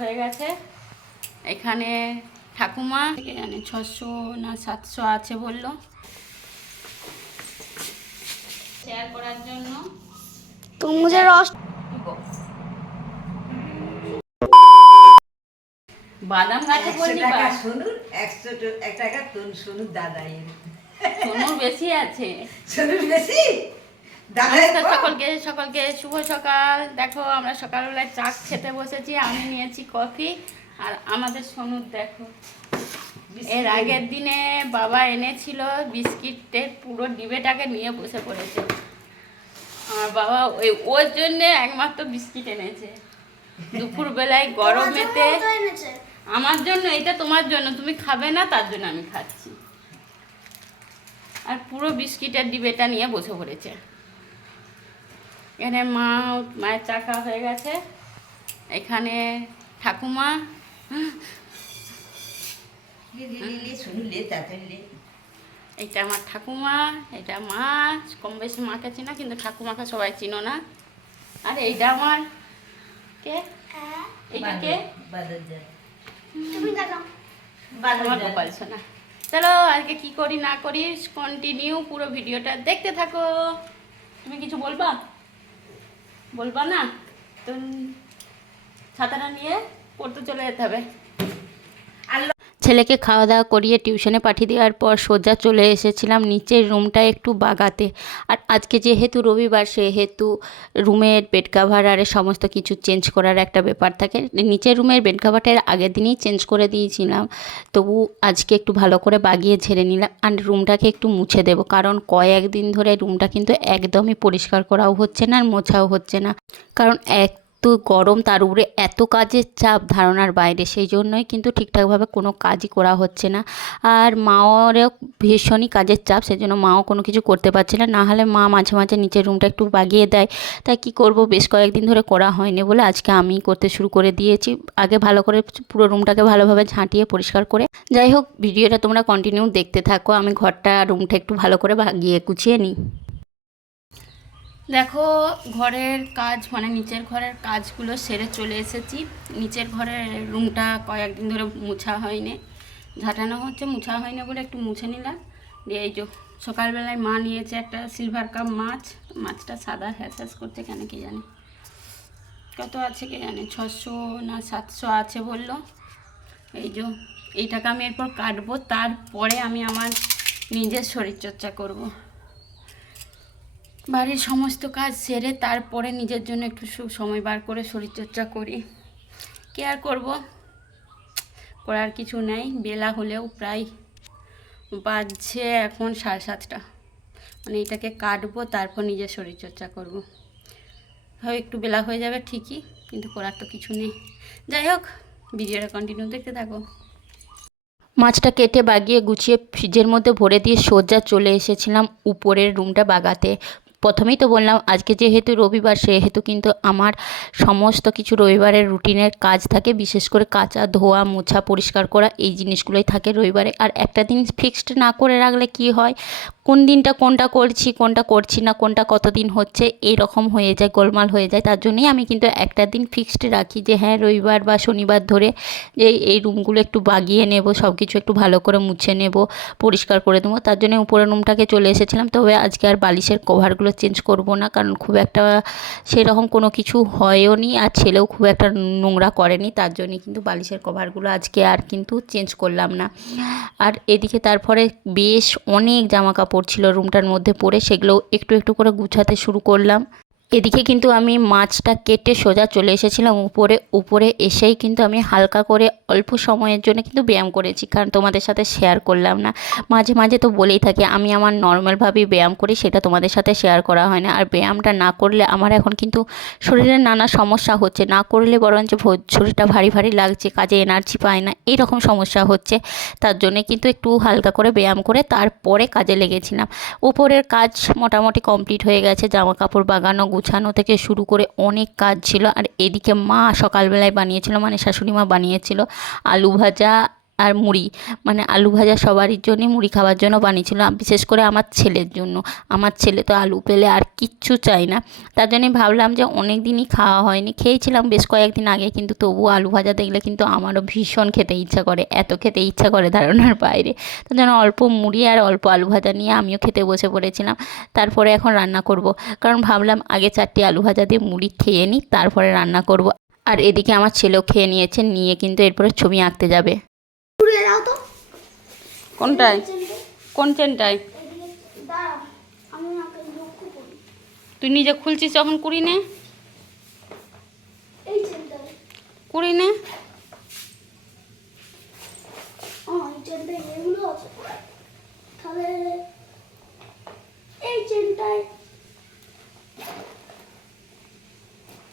হয়ে গেছে। এখানে ঠাকুমা জানে 600 না 700 আছে বললো শেয়ার করার জন্য। तो मुझे रस বাদাম গাছে বললি বা শুনুন 100 টাকা তুন শুনুন দাদাই সোনুর বেশি আছে। শুনুন বেশি দাদাই সকলকে শুভ সকাল। দেখো আমরা সকালবেলায় চা খেতে বসেছি। আমি নিয়েছি কফি আর আমাদের সোনুর দেখো এর আগের দিনে বাবা এনেছিল বিস্কিটের পুরো ডিবেটাকে নিয়ে বসে পড়েছে। আমার বাবা ওর জন্যে একমাত্র বিস্কিট এনেছে দুপুরবেলায় গরমেতে। আমার জন্য, এটা তোমার জন্য, তুমি খাবে না তার জন্য আমি খাচ্ছি। আর পুরো বিস্কিটের ডিবেটা নিয়ে বসে পড়েছে। এখানে মায়ের চা খাওয়া হয়ে গেছে। এখানে ঠাকুমা এইটা আমার ঠাকুমা, এটা মা। কম বেশি মাকে চিনো, কিন্তু ঠাকুমাকে সবাই চিনো না। আর এইটা আমার কে, এইটা কে গোপাল সোনা। চলো আজকে কি করি না করি কন্টিনিউ পুরো ভিডিওটা দেখতে থাকো। তুমি কিছু বলবা না তো? ছাতাটা নিয়ে পড়তে চলে যেতে হবে। ছেলেকে খাওয়া দাওয়া করিয়ে টিউশনে পাঠিয়ে দেওয়ার পর সোজা চলে এসেছিলাম নিচের রুমটা একটু বাগাতে। আর আজকে যেহেতু রবিবার, সেহেতু রুমের বেড কাভার আর সমস্ত কিছু চেঞ্জ করার একটা ব্যাপার থাকে। নিচের রুমের বেড কাভারটা আগের দিনই চেঞ্জ করে দিয়েছিলাম, তবু আজকে একটু ভালো করে বাগিয়ে ঝেড়ে নিলাম। আর রুমটাকে একটু মুছে দেবো, কারণ কয়েকদিন ধরে রুমটা কিন্তু একদমই পরিষ্কার করাও হচ্ছে না আর মোছাও হচ্ছে না। কারণ তো গরম, তার উপরে এত কাজের চাপ ধারণার বাইরে, সেই জন্যই কিন্তু ঠিকঠাকভাবে কোনো কাজই করা হচ্ছে না। আর মাওরও ভীষণই কাজের চাপ, সেই জন্য মাও কোনো কিছু করতে পারছে না। না হলে মা মাঝে মাঝে নিচের রুমটা একটু বাগিয়ে দেয়, তাই কি করব, বেশ কয়েকদিন ধরে করা হয়নি বলে আজকে আমি করতে শুরু করে দিয়েছি। আগে ভালো করে পুরো রুমটাকে ভালোভাবে ঝাঁটিয়ে পরিষ্কার করে। যাই হোক, ভিডিওটা তোমরা কন্টিনিউ দেখতে থাকো। আমি রুমটা একটু ভালো করে বাগিয়ে গুছিয়ে নিই। দেখো ঘরের কাজ, মানে নিচের ঘরের কাজগুলো সেরে চলে এসেছি। নিচের ঘরের রুমটা কয়েকদিন ধরে মুছা হয়নি, ঝাঁটানো হচ্ছে, মুছা হয়নি বলে একটু মুছে নিলাম। দিয়ে এই যে সকালবেলায় মা নিয়েছে একটা সিলভার কাপ মাছ। মাছটা সাদা হ্যাঁস করছে কেন কে জানে, কত আছে কে জানে, 600 না 700 আছে বললো। এই যে এইটাকে আমি এরপর কাটবো, তারপরে আমি আমার নিজের শরীরচর্চা করব। বাড়ির সমস্ত কাজ সেরে তারপরে নিজের জন্য একটু সময় বার করে শরীরচর্চা করি। কি আর করবো, করার কিছু নেই। বেলা হলেও প্রায় বাজছে এখন 7:30। মানে এটাকে কাটবো, তারপর নিজের শরীরচর্চা করব। হয় একটু বেলা হয়ে যাবে ঠিকই, কিন্তু করার তো কিছু নেই। যাই হোক, ভিডিওটা কন্টিনিউ দেখতে থাকো। মাছটা কেটে বাগিয়ে গুছিয়ে ফ্রিজের মধ্যে ভরে দিয়ে সোজা চলে এসেছিলাম উপরের রুমটা বাগাতে। প্রথমেই তো বললাম আজকে যেহেতু রবিবার, সেহেতু কিন্তু আমার সমস্ত কিছু রবিবারের রুটিনের কাজ থাকে। বিশেষ করে কাচা, ধোয়া, মোছা, পরিষ্কার করা, এই জিনিসগুলোই থাকে রবিবারে। আর একটা দিন ফিক্সড না করে রাখলে কি হয়, কোন দিনটা কোনটা করছি, কোনটা করছি না, কোনটা কতদিন হচ্ছে, এই রকম হয়ে যায়, গোলমাল হয়ে যায়। তার জন্যই আমি কিন্তু একটা দিন ফিক্সড রাখি যে হ্যাঁ, রবিবার বা শনিবার ধরে যে এই রুমগুলো একটু বাগিয়ে নেব, সব কিছু একটু ভালো করে মুছে নেব, পরিষ্কার করে দেবো। তার জন্য উপরের রুমটাকে চলে এসেছিলাম। তবে আজকে আর বালিশের কভারগুলো চেঞ্জ করব না, কারণ খুব একটা সেরকম কোনো কিছু হয়ও নি, আর ছেলেও খুব একটা নোংরা করেনি। তার জন্যই কিন্তু বালিশের কভারগুলো আজকে আর কিন্তু চেঞ্জ করলাম না। আর এদিকে তারপরে বেশ অনেক জামা কাপড় ছিল রুমটার মধ্যে পড়ে, সেগুলো একটু একটু করে গুছাতে শুরু করলাম। এদিকে কিন্তু আমি মাছটা কেটে সোজা চলে এসেছিলাম উপরে এসেই কিন্তু আমি হালকা করে অল্প সময়ের জন্য কিন্তু ব্যায়াম করেছি, কারণ তোমাদের সাথে শেয়ার করলাম না। মাঝে মাঝে তো বলেই থাকি আমি আমার নর্মালভাবেই ব্যায়াম করি, সেটা তোমাদের সাথে শেয়ার করা হয় না। আর ব্যায়ামটা না করলে আমার এখন কিন্তু শরীরের নানা সমস্যা হচ্ছে, না করলে বরঞ্চ শরীরটা ভারী ভারী লাগছে, কাজে এনার্জি পায় না, এইরকম সমস্যা হচ্ছে। তার জন্যে কিন্তু একটু হালকা করে ব্যায়াম করে তারপরে কাজে লেগেছিলাম। উপরের কাজ মোটামুটি কমপ্লিট হয়ে গেছে, জামা কাপড় বাগানো গুছানো থেকে শুরু করে অনেক কাজ ছিল। আর এদিকে মা সকালবেলায় বানিয়েছিল, মানে শাশুড়ি মা বানিয়েছিল আলু ভাজা আর মুড়ি, মানে আলু ভাজা সবারই জন্যই মুড়ি খাওয়ার জন্য বানিয়েছিল, বিশেষ করে আমার ছেলের জন্য। আমার ছেলে তো আলু পেলে আর কিচ্ছু চাই না, তার জন্যই ভাবলাম যে অনেক দিনই খাওয়া হয়নি, খেয়েছিলাম বেশ কয়েকদিন আগে, কিন্তু তবুও আলু ভাজা দেখলে কিন্তু আমারও ভীষণ খেতে ইচ্ছা করে, এত খেতে ইচ্ছা করে ধারণার বাইরে। তার জন্য অল্প মুড়ি আর অল্প আলু ভাজা নিয়ে আমিও খেতে বসে পড়েছিলাম। তারপরে এখন রান্না করব, কারণ ভাবলাম আগে 4টি আলু ভাজা দিয়ে মুড়ি খেয়ে নিই, তারপরে রান্না করব। আর এদিকে আমার ছেলেও খেয়ে নিয়েছে, নিয়ে কিন্তু এরপরে ছবি আঁকতে যাবে। ঘুরিয়ে দাও তো। কোনটায়? কোন চেনটায়? দাঁড়া, আমি ওকে লক্ষ্য করি। তুই নিজে খুলছিস যখন কুড়ি নে, এই চেনটায়। কুড়ি নে। এই চেনটায় এগুলো আছে। তাহলে এই চেনটায়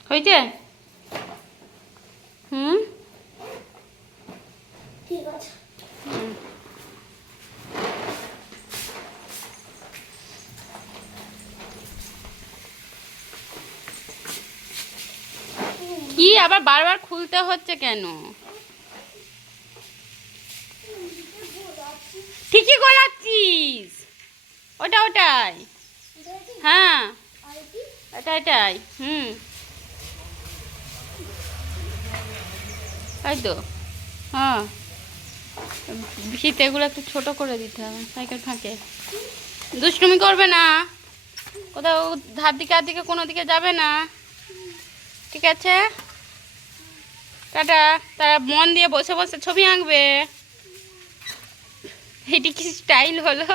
হয়েছে? হুম, ঠিক আছে। কি আবার বারবার খুলতে হচ্ছে কেন? ঠিকই গোলাচ্ছিস, ওটাই। হ্যাঁ, এটাই। তাই তো। হ্যাঁ, ফিতেগুলো একটু ছোট করে দিতে হবে, সাইকেল ফাঁকে। দুষ্টুমি করবে না, কোথাও ধার দিকে আর দিকে কোনো দিকে যাবে না, ঠিক আছে? টাটা। তারা মন দিয়ে বসে বসে ছবি আঁকবে। এটি কি স্টাইল হলো?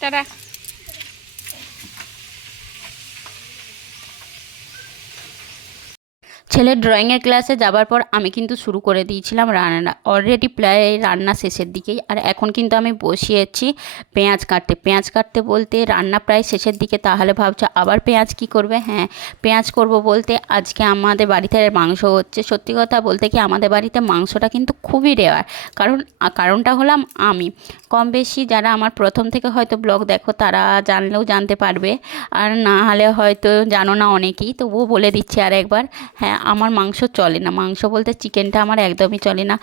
টাটা। ছেলের ড্রয়িংয়ের ক্লাসে যাবার পর আমি কিন্তু শুরু করে দিয়েছিলাম রান্না, অলরেডি প্রায় রান্না শেষের দিকেই। আর এখন কিন্তু আমি বসিয়েছি পেঁয়াজ কাটতে বলতে রান্না প্রায় শেষের দিকে। তাহলে ভাবছো আবার পেঁয়াজ কি করবে? হ্যাঁ, পেঁয়াজ করব বলতে আজকে আমাদের বাড়িতে মাংস হচ্ছে। সত্যি কথা বলতে কি আমাদের বাড়িতে মাংসটা কিন্তু খুবই রেয়ার, কারণটা হলাম আমি। কম বেশি যারা আমার প্রথম থেকে হয়তো ব্লগ দেখো তারা জানলেও জানতে পারবে, আর না হলে হয়তো জানো না অনেকেই, তবুও বলে দিচ্ছি আর একবার। হ্যাঁ, আমার মাংস চলে না, মাংস বলতে চিকেনটা আমার একদমই চলে না।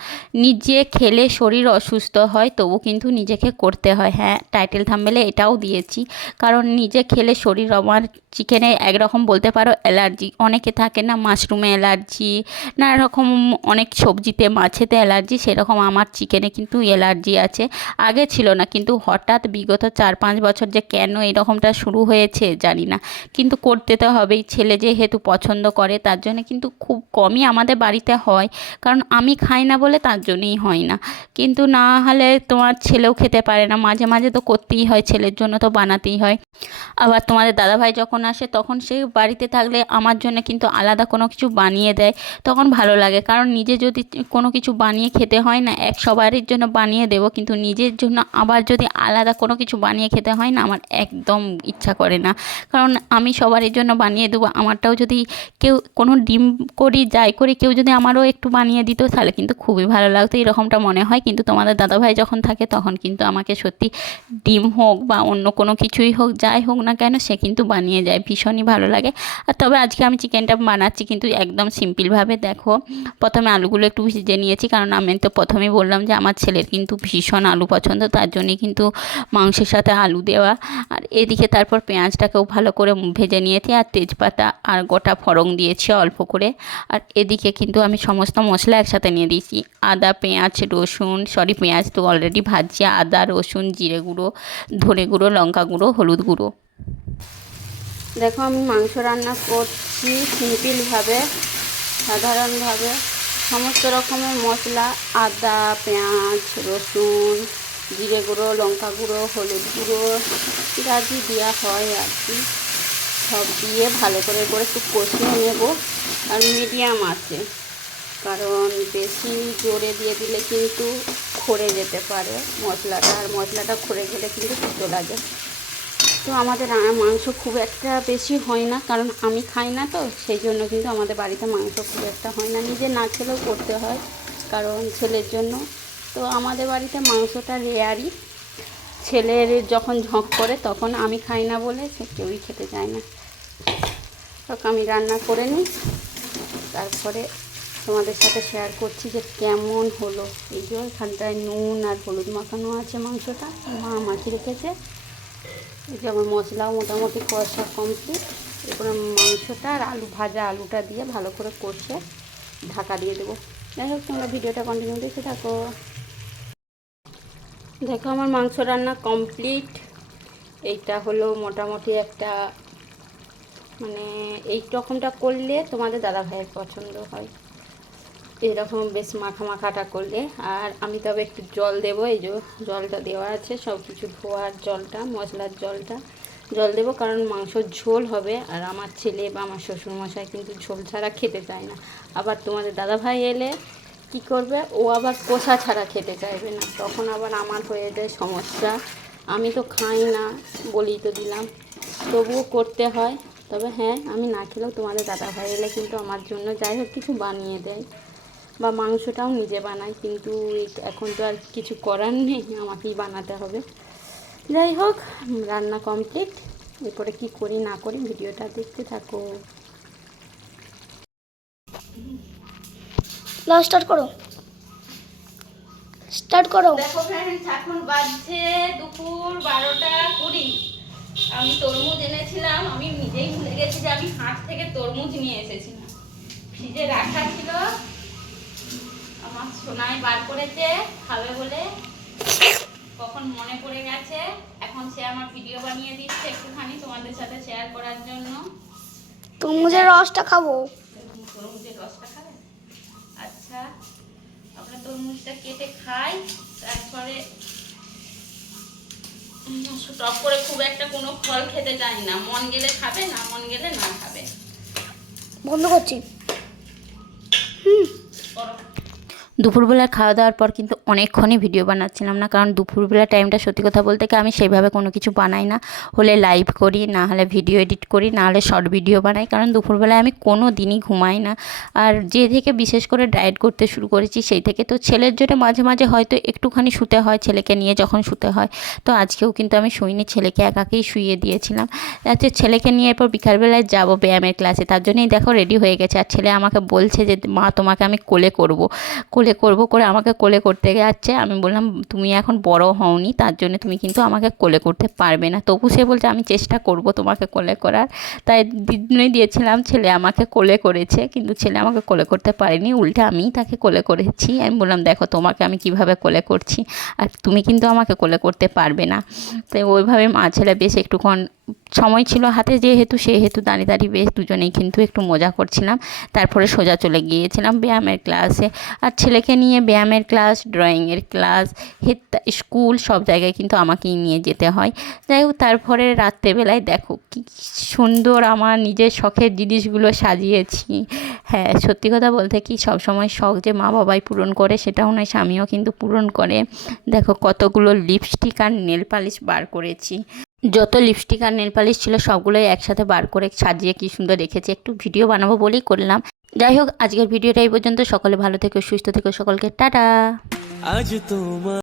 নিজে খেলে শরীর অসুস্থ হয়, তবু কিন্তু নিজেকে করতে হয়। হ্যাঁ, টাইটেল থাম্বনেলে এটাও দিয়েছি, কারণ নিজে খেলে শরীর আমার চিকেনে একরকম বলতে পারো অ্যালার্জি, অনেকে থাকে না মাশরুমে অ্যালার্জি, নানা রকম অনেক সবজিতে মাছেতে অ্যালার্জি, সেরকম আমার চিকেনে কিন্তু অ্যালার্জি আছে। আগে ছিল না, কিন্তু হঠাৎ বিগত 4-5 বছর যে কেন এরকমটা শুরু হয়েছে জানি না, কিন্তু করতে তো হবেই। ছেলে যেহেতু পছন্দ করে তার জন্য কিন্তু খুব কমই আমাদের বাড়িতে হয়, কারণ আমি খাই না বলে তার জন্যই হয় না। কিন্তু না হলে তোমার ছেলেও খেতে পারে না, মাঝে মাঝে তো করতেই হয়, ছেলের জন্য তো বানাতেই হয়। আবার তোমাদের দাদাভাই যখন আসে তখন সে বাড়িতে থাকলে আমার জন্য কিন্তু আলাদা কোনো কিছু বানিয়ে দেয়, তখন ভালো লাগে। কারণ নিজে যদি কোনো কিছু বানিয়ে খেতে হয় না, সবারই জন্য বানিয়ে দেবো, কিন্তু নিজের জন্য আবার যদি আলাদা কোনো কিছু বানিয়ে খেতে হয় না, আমার একদম ইচ্ছা করে না। কারণ আমি সবারই জন্য বানিয়ে দেবো, আমারটাও যদি কেউ কোনো ডিম করি যাই করি কেউ যদি আমারও একটু বানিয়ে দিত তাহলে কিন্তু খুবই ভালো লাগতো, এরকমটা মনে হয়। কিন্তু তোমাদের দাদাভাই যখন থাকে তখন কিন্তু আমাকে সত্যি ডিম হোক বা অন্য কোনো কিছুই হোক, যাই হোক না কেন, সে কিন্তু বানিয়ে যায়, ভীষণই ভালো লাগে। আর তবে আজকে আমি চিকেনটা বানাচ্ছি কিন্তু একদম সিম্পলভাবে। দেখো, প্রথমে আলুগুলো একটু ভিজে নিয়েছি, কারণ আমি তো প্রথমেই বললাম যে আমার ছেলের কিন্তু ভীষণ আলু পছন্দ, তার জন্যই কিন্তু মাংসের সাথে আলু দেওয়া। আর এদিকে তারপর পেঁয়াজটাকেও ভালো করে ভেজে নিয়েছি, আর তেজপাতা আর গোটা ফোড়ন দিয়েছি অল্প করে। আর এদিকে কিন্তু আমি সমস্ত মশলা একসাথে নিয়ে দিয়েছি, আদা, পেঁয়াজ, রসুন, পেঁয়াজ তো অলরেডি ভাজছি, আদা, রসুন, জিরে গুঁড়ো, ধনে গুঁড়ো, লঙ্কা গুঁড়ো, হলুদ গুঁড়ো। দেখো আমি মাংস রান্না করছি সিম্পলভাবে, সাধারণভাবে। সমস্ত রকমের মশলা, আদা, পেঁয়াজ, রসুন, জিরে গুঁড়ো, লঙ্কা গুঁড়ো, হলুদ গুঁড়ো, যা দেওয়া হয় আর কি, সব দিয়ে ভালো করে একটু কষিয়ে নেব। আর মিডিয়াম আছে, কারণ বেশি জোরে দিয়ে দিলে কিন্তু খড়ে যেতে পারে মশলাটা, আর মশলাটা খড়ে গেলে কিন্তু তেতো লাগে। তো আমাদের মাংস খুব একটা বেশি হয় না, কারণ আমি খাই না, তো সেই জন্য কিন্তু আমাদের বাড়িতে মাংস খুব একটা হয় না, নিজে না খেলেও করতে হয় কারণ ছেলের জন্য। তো আমাদের বাড়িতে মাংসটা রেয়ারই, ছেলের যখন ঝঁক করে তখন, আমি খাই না বলে সে কেউই খেতে চায় না। তো আমি রান্না করে নিই, তারপরে তোমাদের সাথে শেয়ার করছি যে কেমন হলো। এই যে এখানটায় নুন আর হলুদ মাখানো আছে, মাংসটা মা মাখিয়ে রেখেছে। এই যে আমার মশলাও মোটামুটি কষা কমপ্লিট। এরপরে মাংসটা আর আলু ভাজা আলুটা দিয়ে ভালো করে কষে ঢাকা দিয়ে দেবো। যাই হোক, তোমরা ভিডিওটা কন্টিনিউ দেখে থাকো। দেখো আমার মাংস রান্না কমপ্লিট। এইটা হলো মোটামুটি একটা মানে এই রকমটা করলে তোমাদের দাদা ভাইয়ের পছন্দ হয়, এরকম বেশ মাখা মাখাটা করলে। আর আমি তবে একটু জল দেবো, এই যে জলটা দেওয়া আছে, সব কিছু ধোয়ার জলটা, মশলার জলটা জল দেবো, কারণ মাংসর ঝোল হবে। আর আমার ছেলে বা আমার শ্বশুরমশাই কিন্তু ঝোল ছাড়া খেতে চায় না। আবার তোমাদের দাদা ভাই এলে কি করবে, ও আবার কষা ছাড়া খেতে চাইবে না, তখন আবার আমার হয়ে যায় সমস্যা। আমি তো খাই না বলেই তো দিলাম, তবুও করতে হয়। তবে হ্যাঁ, আমি না খেলেও তোমাদের দাদা ভাই এলে কিন্তু আমার জন্য যাই হোক কিছু বানিয়ে দেয়, বা মাংসটাও নিজে বানাই, কিন্তু এখন তো আর কিছু করার নেই, আমাকেই বানাতে হবে। যাই হোক, রান্না কমপ্লিট। এরপরে কি করি না করি ভিডিওটা দেখতে থাকো। নাও স্টার্ট করো, স্টার্ট করো। দেখো ফ্রেন্ডস, এখন বাজছে দুপুর 12টা 20। আমি তরমুজ এনেছিলাম, আমি নিজেই ভুলে গেছি যে আমি হাট থেকে তরমুজ নিয়ে এসেছিলাম। ফ্রিজে রাখা ছিল, আমার সোনাই বার করেছে খাবে বলে, কখন মনে পড়ে গেছে। এখন সে আমার ভিডিও বানিয়ে দিচ্ছে একটুখানি তোমাদের সাথে শেয়ার করার জন্য। তরমুজের রসটা খাবো। তরমুজের রসটা খাবে? আচ্ছা, আমরা তরমুজটা কেটে খাই, তারপরে টক করে খুব একটা কোনো ফল খেতে চাই না, মন গেলে খাবে, না মন গেলে না খাবে। বন্ধ করছি। করো। দুপুরবেলা খাওয়া দাওয়ার পর কিন্তু অনেকক্ষণই ভিডিও বানাচ্ছিলাম না, কারণ দুপুরবেলা টাইমটা সত্যি কথা বলতে কি আমি সেইভাবে কোনো কিছু বানাই না। হলে লাইভ করি, না হলে ভিডিও এডিট করি, না হলে শর্ট ভিডিও বানাই, কারণ দুপুরবেলায় আমি কোনো দিনই ঘুমাই না। আর যে থেকে বিশেষ করে ডায়েট করতে শুরু করেছি সেই থেকে তো ছেলের জন্য মাঝে মাঝে হয়তো একটুখানি শুতে হয়, ছেলেকে নিয়ে যখন শুতে হয়। তো আজকেও কিন্তু আমি শুইনি, ছেলেকে একাকেই শুইয়ে দিয়েছিলাম। আচ্ছা, ছেলেকে নিয়ে এরপর বিকালবেলায় যাবো ব্যায়ামের ক্লাসে, তার জন্যই দেখো রেডি হয়ে গেছে। আর ছেলে আমাকে বলছে যে মা তোমাকে আমি কোলে করবো করে আমাকে কোলে করতে যাচ্ছে। আমি বললাম তুমি এখন বড় হওনি, তার জন্য তুমি কিন্তু আমাকে কোলে করতে পারবে না। তবু সে বলছে আমি চেষ্টা করব তোমাকে কোলে করার। তাই দিনই দিয়েছিলাম, ছেলে আমাকে কোলে করেছে, কিন্তু ছেলে আমাকে কোলে করতে পারেনি, উল্টে আমিই তাকে কোলে করেছি। আমি বললাম দেখো তোমাকে আমি কিভাবে কোলে করছি, আর তুমি কিন্তু আমাকে কোলে করতে পারবে না। তাই ওইভাবে মা ছেলে বেশ একটুক্ষণ সময় ছিল হাতে যেহেতু, সেহেতু দাঁড়িয়ে দাঁড়িয়ে বেশ দুজনেই কিন্তু একটু মজা করছিলাম। তারপরে সোজা চলে গিয়েছিলাম ব্যায়ামের ক্লাসে। আর ছেলেকে নিয়ে ব্যায়ামের ক্লাস, ড্রয়িংয়ের ক্লাস, স্কুল সব জায়গায় কিন্তু আমাকেই নিয়ে যেতে হয়। যাই হোক, তারপরে রাত্রেবেলায় দেখো কি সুন্দর আমার নিজের শখের জিনিসগুলো সাজিয়েছি। হ্যাঁ, সত্যি কথা বলতে কি সবসময় শখ যে মা বাবাই পূরণ করে সেটাও নয়, স্বামীও কিন্তু পূরণ করে। দেখো কতগুলো লিপস্টিক আর নেল পালিশ বার করেছি। যত লিপস্টিক আর নেল পালিশ ছিল সবগুলোই একসাথে বার করে সাজিয়ে কি সুন্দর রেখেছি, একটু ভিডিও বানাবো বলেই করলাম। যাই হোক, আজকের ভিডিওটা এই পর্যন্ত। সকলে ভালো থেকো, সুস্থ থেকো, সকলকে টাটা। আজ তোমার